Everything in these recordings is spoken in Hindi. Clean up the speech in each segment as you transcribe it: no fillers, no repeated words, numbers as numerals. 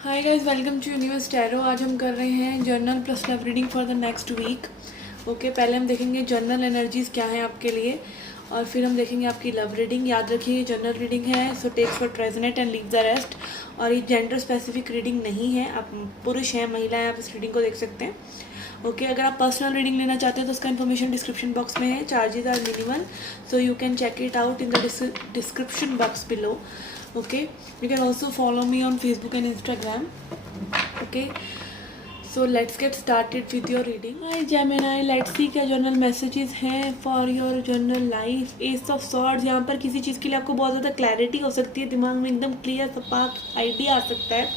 Hi guys, welcome to universe tarot. आज हम कर रहे हैं general plus love reading for the next week. Okay, पहले हम देखेंगे जर्नल एनर्जीज क्या है आपके लिए, और फिर हम देखेंगे आपकी लव रीडिंग। याद रखिए जर्नल रीडिंग है, so takes for resonate and leave the rest. और ये जेंडर स्पेसिफिक रीडिंग नहीं है, आप पुरुष हैं महिला हैं, आप इस रीडिंग को देख सकते हैं। ओके, अगर आप पर्सनल रीडिंग लेना चाहते हैं तो उसका इन्फॉर्मेशन डिस्क्रिप्शन बॉक्स में है। Charges are minimal, so you can check it out in the description box below. Okay, you can also follow me on Facebook and Instagram. Okay, so let's get started with your reading. Hi Gemini, let's see क्या journal messages हैं for your journal life. Ace of Swords, यहाँ पर किसी चीज़ के लिए आपको बहुत ज़्यादा क्लैरिटी हो सकती है, दिमाग में एकदम क्लियर सपाट आइडिया आ सकता है.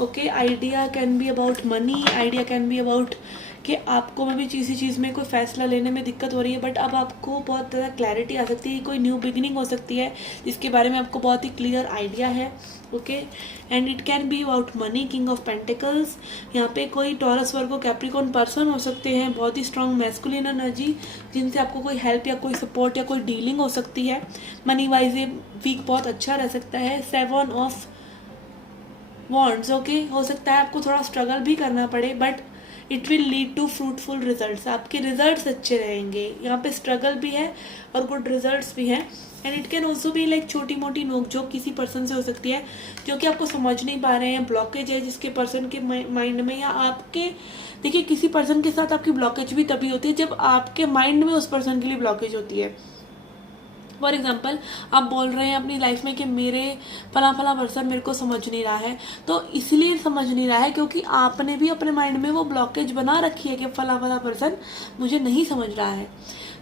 Okay, idea can be about money, idea can be about कि आपको में भी किसी चीज़ में कोई फ़ैसला लेने में दिक्कत हो रही है, बट अब आपको बहुत ज़्यादा क्लैरिटी आ सकती है. कोई न्यू बिगिनिंग हो सकती है जिसके बारे में आपको बहुत ही क्लियर आइडिया है. Okay, and it can be about money. King of pentacles, यहाँ पे कोई टॉरस वर्गो कैप्रिकॉर्न पर्सन हो सकते हैं, बहुत ही स्ट्रॉन्ग मैस्कुलिन एनर्जी, जिनसे आपको कोई हेल्प या कोई सपोर्ट या कोई डीलिंग हो सकती है. मनी वाइज ये वीक बहुत अच्छा रह सकता है. 7 ऑफ वॉन्ड्स, ओके, हो सकता है आपको थोड़ा स्ट्रगल भी करना पड़े, but it will lead to fruitful results. आपके रिजल्ट्स अच्छे रहेंगे. यहाँ पे स्ट्रगल भी है और गुड रिजल्ट्स भी हैं. एंड इट कैन ऑल्सो भी लाइक छोटी मोटी नोकझोंक किसी पर्सन से हो सकती है जो कि आपको समझ नहीं पा रहे हैं. ब्लॉकेज है जिसके पर्सन के माइंड में, या आपके, देखिए किसी पर्सन के साथ आपकी ब्लॉकेज भी तभी होती है जब आपके माइंड में उस पर्सन के लिए ब्लॉकेज होती है. फॉर एग्जाम्पल, आप बोल रहे हैं अपनी लाइफ में कि मेरे फला फला पर्सन मेरे को समझ नहीं रहा है, तो इसलिए समझ नहीं रहा है क्योंकि आपने भी अपने माइंड में वो ब्लॉकेज बना रखी है कि फला फला पर्सन मुझे नहीं समझ रहा है.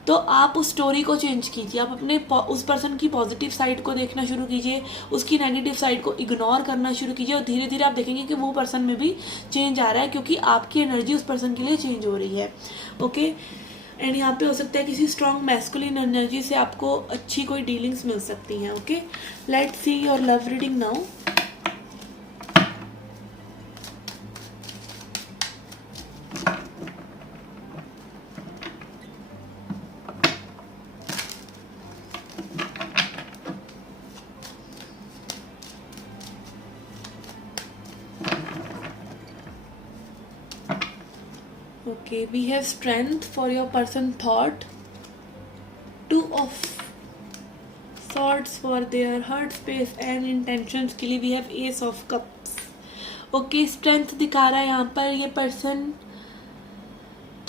तो आप उस स्टोरी को चेंज कीजिए. आप अपने उस पर्सन की पॉजिटिव साइड को देखना शुरू कीजिए, उसकी नेगेटिव साइड को इग्नोर करना शुरू कीजिए, और धीरे धीरे आप देखेंगे कि वो पर्सन में भी चेंज आ रहा है क्योंकि आपकी एनर्जी उस पर्सन के लिए चेंज हो रही है. ओके, एंड यहाँ पे हो सकता है किसी स्ट्रॉन्ग मैस्कुलिन एनर्जी से आपको अच्छी कोई डीलिंग्स मिल सकती हैं. Okay, let's see your love reading now. Okay, we have strength for your person thought. 2 of swords for their heart space and intentions के लिए we have ace of cups. Okay, strength दिखा रहा है यहाँ पर. ये पर्सन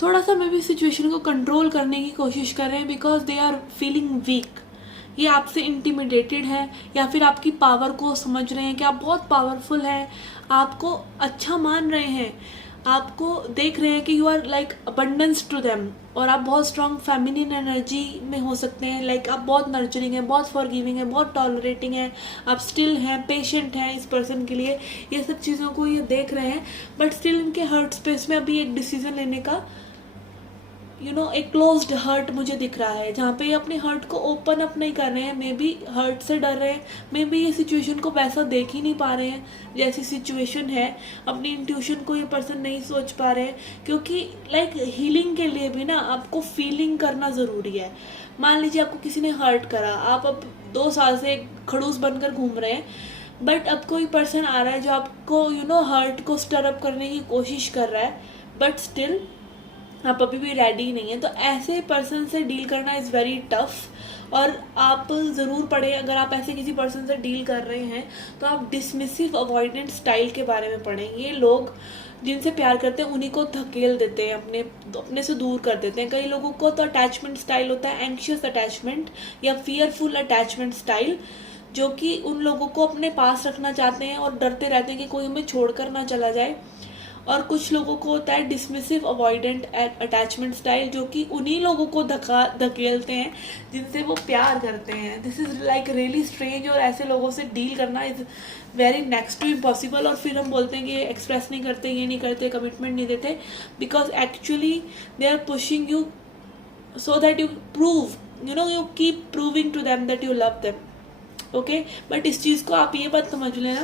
थोड़ा सा मे भी सिचुएशन को कंट्रोल करने की कोशिश कर रहे हैं because they are feeling weak. ये आपसे इंटिमिडेटेड है या फिर आपकी पावर को समझ रहे हैं कि आप बहुत पावरफुल हैं, आपको अच्छा मान रहे हैं, आपको देख रहे हैं कि you are like abundance to them, और आप बहुत स्ट्रॉन्ग फेमिनिन एनर्जी में हो सकते हैं. लाइक आप बहुत नर्चरिंग हैं, बहुत फॉरगिविंग हैं, बहुत टॉलरेटिंग हैं, आप स्टिल हैं, पेशेंट हैं इस पर्सन के लिए. ये सब चीज़ों को ये देख रहे हैं, बट स्टिल इनके हर्ट स्पेस में अभी एक डिसीजन लेने का एक क्लोज्ड हर्ट मुझे दिख रहा है, जहाँ पे अपने हर्ट को ओपन अप नहीं कर रहे हैं. मे बी हर्ट से डर रहे हैं, मे बी ये सिचुएशन को वैसा देख ही नहीं पा रहे हैं जैसी सिचुएशन है. अपनी इंट्यूशन को ये पर्सन नहीं सोच पा रहे हैं क्योंकि लाइक हीलिंग के लिए भी ना आपको फीलिंग करना ज़रूरी है. मान लीजिए आपको किसी ने हर्ट करा, आप अब 2 साल से खड़ूस बनकर घूम रहे हैं, बट अब कोई पर्सन आ रहा है जो आपको हर्ट को स्टर अप करने की कोशिश कर रहा है, बट स्टिल आप अभी भी रेडी नहीं है. तो ऐसे पर्सन से डील करना इज़ वेरी टफ, और आप ज़रूर पढ़ें. अगर आप ऐसे किसी पर्सन से डील कर रहे हैं तो आप डिसमिसिव अवॉइडेंट स्टाइल के बारे में पढ़ें. ये लोग जिनसे प्यार करते हैं उन्हीं को धकेल देते हैं, अपने से दूर कर देते हैं. कई लोगों को तो अटैचमेंट स्टाइल होता है एंक्शियस अटैचमेंट या फियरफुल अटैचमेंट स्टाइल, जो कि उन लोगों को अपने पास रखना चाहते हैं और डरते रहते हैं कि कोई हमें छोड़कर ना चला जाए. और कुछ लोगों को होता है डिसमिसिव अवॉइडेंट अटैचमेंट स्टाइल, जो कि उन्हीं लोगों को धकेलते हैं जिनसे वो प्यार करते हैं. This is like really strange, और ऐसे लोगों से डील करना is very next to impossible. और फिर हम बोलते हैं कि एक्सप्रेस नहीं करते, ये नहीं करते, कमिटमेंट नहीं देते, because actually they are pushing you so that you prove you keep proving to them that you love them. Okay, but इस चीज़ को आप ये बात समझ लेना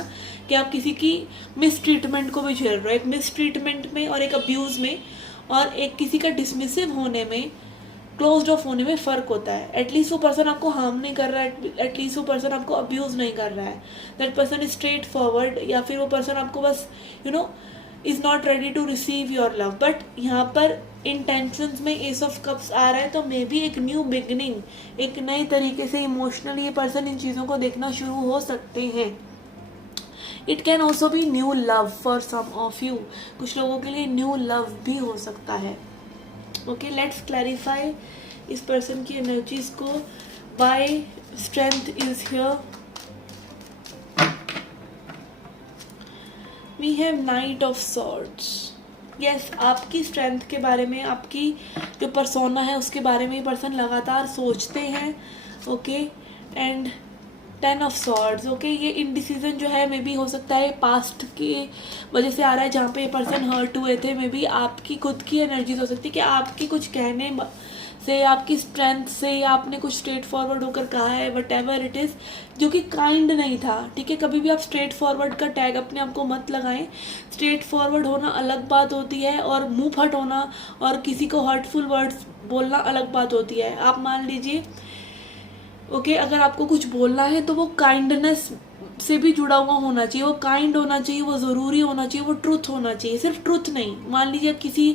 कि आप किसी की मिस ट्रीटमेंट को भी झेल रहे हो. एक मिस ट्रीटमेंट में और एक अब्यूज़ में और एक किसी का डिसमिसिव होने में क्लोज्ड ऑफ होने में फ़र्क होता है. एटलीस्ट वो पर्सन आपको हार्म नहीं कर रहा है, एटलीस्ट वो पर्सन आपको अब्यूज़ नहीं कर रहा है. That person is straightforward, या फिर वो पर्सन आपको बस is not ready to receive your love. But यहाँ पर इंटेंशंस में एस ऑफ कप्स आ रहा है, तो मे बी एक न्यू बिगनिंग, एक नए तरीके से इमोशनली ये पर्सन इन चीज़ों को देखना शुरू हो सकते हैं. It can also be new love for some of you. कुछ लोगों के लिए न्यू लव भी हो सकता है. ओके, लेट्स क्लैरिफाई इस पर्सन की एनर्जीज को. By strength is here. We have knight of swords. Yes, आपकी स्ट्रेंथ के बारे में, आपकी जो पर्सोना है उसके बारे में ये पर्सन लगातार सोचते हैं. Okay, and 10 of swords. Okay, ये इनडिसीजन जो है मे बी हो सकता है पास्ट की वजह से आ रहा है, जहाँ पे ये पर्सन हर्ट हुए थे. मे बी आपकी खुद की एनर्जीज हो सकती है कि आपकी कुछ कहने से, आपकी स्ट्रेंथ से, या आपने कुछ स्ट्रेट फॉरवर्ड होकर कहा है, वट एवर इट इज़, जो कि काइंड नहीं था. ठीक है, कभी भी आप स्ट्रेट फॉरवर्ड का टैग अपने आप को मत लगाएं. स्ट्रेट फॉरवर्ड होना अलग बात होती है, और मुंह फट होना और किसी को हर्टफुल वर्ड्स बोलना अलग बात होती है. आप मान लीजिए ओके, अगर आपको कुछ बोलना है तो वो काइंडनेस से भी जुड़ा हुआ होना चाहिए, वो काइंड होना चाहिए, वो ज़रूरी होना चाहिए, वो ट्रुथ होना चाहिए, सिर्फ ट्रुथ नहीं. मान लीजिए किसी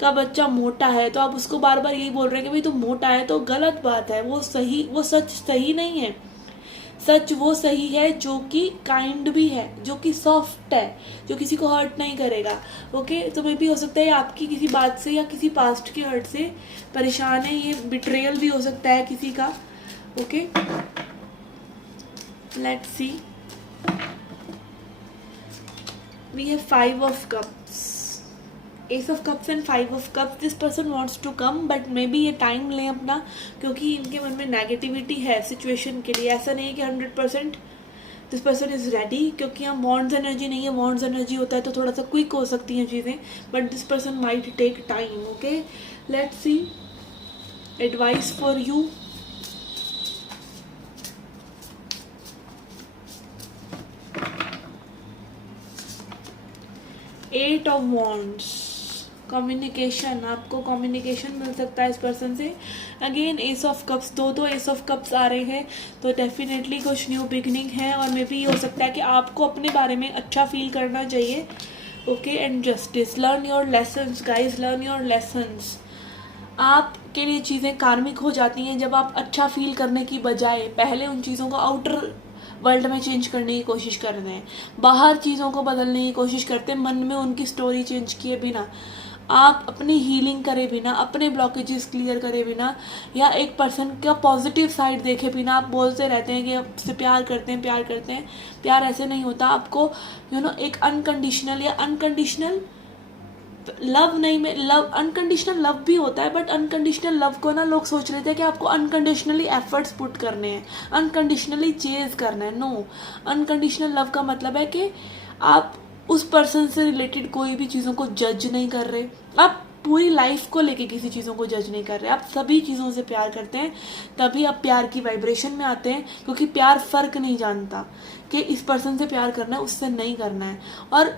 का बच्चा मोटा है तो आप उसको बार बार यही बोल रहे हैं कि भाई तू मोटा है, तो गलत बात है. वो सच सही नहीं है. सच वो सही है जो कि काइंड भी है, जो कि सॉफ्ट है, जो किसी को हर्ट नहीं करेगा. ओके, तो मे भी हो सकता है आपकी किसी बात से या किसी पास्ट के हर्ट से परेशान है. ये बिट्रेयल भी हो सकता है किसी का. Okay, let's C. We have 5 of cups, Ace of cups and 5 of cups. This person wants to come, but maybe ये टाइम लें अपना, क्योंकि इनके मन में नेगेटिविटी है सिचुएशन के लिए. ऐसा नहीं है कि 100% दिस पर्सन इज़ रेडी, क्योंकि यहाँ वॉन्ड्स एनर्जी नहीं है. वॉन्ड्स एनर्जी होता है तो थोड़ा सा क्विक हो सकती हैं चीज़ें, but this person might take time. Okay, let's see advice for you. Eight of wands. Communication, आपको कम्युनिकेशन मिल सकता है इस पर्सन से. अगेन एस ऑफ कप्स, दो एस ऑफ कप्स आ रहे हैं, तो डेफिनेटली कुछ न्यू बिगनिंग है. और मे बी ये हो सकता है कि आपको अपने बारे में अच्छा फील करना चाहिए. Okay, and justice. Learn your lessons guys, learn your lessons. आपके लिए चीज़ें कार्मिक हो जाती हैं जब आप अच्छा फील करने की बजाय पहले उन चीज़ों को आउटर वर्ल्ड में चेंज करने की कोशिश कर रहे हैं, बाहर चीज़ों को बदलने की कोशिश करते हैं, मन में उनकी स्टोरी चेंज किए बिना, आप अपनी हीलिंग करे बिना, अपने ब्लॉकेजेस क्लियर करे बिना, या एक पर्सन का पॉजिटिव साइड देखे बिना आप बोलते रहते हैं कि आपसे प्यार करते हैं, प्यार करते हैं. प्यार ऐसे नहीं होता. आपको एक अनकंडीशनल या अनकंडीशनल लव नहीं, में लव अनकंडीशनल लव भी होता है, बट अनकंडीशनल लव को ना लोग सोच लेते हैं कि आपको अनकंडीशनली एफर्ट्स पुट करने हैं, अनकंडीशनली चेज करना है. नो, अनकंडीशनल लव का मतलब है कि आप उस पर्सन से रिलेटेड कोई भी चीज़ों को जज नहीं कर रहे, आप पूरी लाइफ को लेके किसी चीज़ों को जज नहीं कर रहे, आप सभी चीज़ों से प्यार करते हैं. तभी आप प्यार की वाइब्रेशन में आते हैं, क्योंकि प्यार फ़र्क नहीं जानता कि इस पर्सन से प्यार करना है, उससे नहीं करना है. और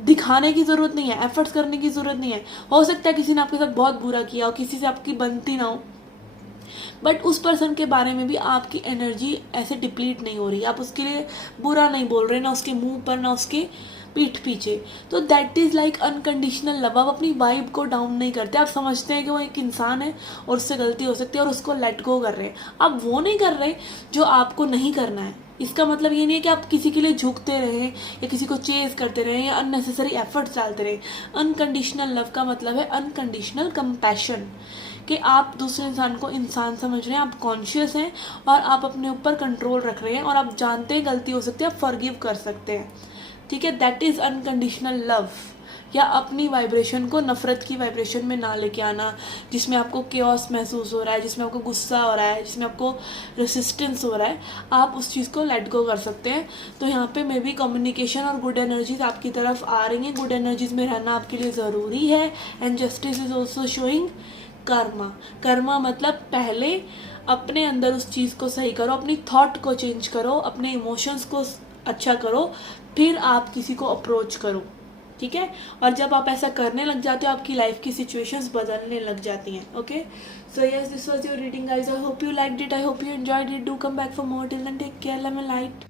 दिखाने की ज़रूरत नहीं है, एफर्ट्स करने की ज़रूरत नहीं है. हो सकता है किसी ने आपके साथ बहुत बुरा किया हो, किसी से आपकी बनती ना हो, बट उस पर्सन के बारे में भी आपकी एनर्जी ऐसे डिप्लीट नहीं हो रही. आप उसके लिए बुरा नहीं बोल रहे, ना उसके मुंह पर ना उसके पीठ पीछे. तो that is like unconditional love. आप अपनी वाइब को डाउन नहीं करते, आप समझते हैं कि वो एक इंसान है और उससे गलती हो सकती है और उसको लेट गो कर रहे हैं. आप वो नहीं कर रहे जो आपको नहीं करना है. इसका मतलब ये नहीं है कि आप किसी के लिए झुकते रहें या किसी को चेज करते रहें या अननेसेसरी एफर्ट्स डालते रहें. अनकंडीशनल लव का मतलब है अनकंडीशनल कंपैशन, कि आप दूसरे इंसान को इंसान समझ रहे हैं, आप कॉन्शियस हैं और आप अपने ऊपर कंट्रोल रख रहे हैं और आप जानते हैं गलती हो सकती है, आप फॉरगिव कर सकते हैं. ठीक है, दैट इज़ अनकंडीशनल लव. या अपनी वाइब्रेशन को नफ़रत की वाइब्रेशन में ना लेके आना, जिसमें आपको केओस महसूस हो रहा है, जिसमें आपको गुस्सा हो रहा है, जिसमें आपको रेसिस्टेंस हो रहा है, आप उस चीज़ को लेट गो कर सकते हैं. तो यहाँ पे मे बी कम्युनिकेशन और गुड एनर्जीज आपकी तरफ आ रही हैं. गुड एनर्जीज में रहना आपके लिए ज़रूरी है. And justice is also showing Karma. Karma मतलब पहले अपने अंदर उस चीज़ को सही करो, अपनी थॉट को चेंज करो, अपने इमोशंस को अच्छा करो, फिर आप किसी को अप्रोच करो. ठीक है। और जब आप ऐसा करने लग जाते हो आपकी लाइफ की सिचुएशंस बदलने लग जाती हैं। Okay, so yes, this was your reading guys. I hope you liked it, I hope you enjoyed it. Do come back for more. Till then take care, love and light.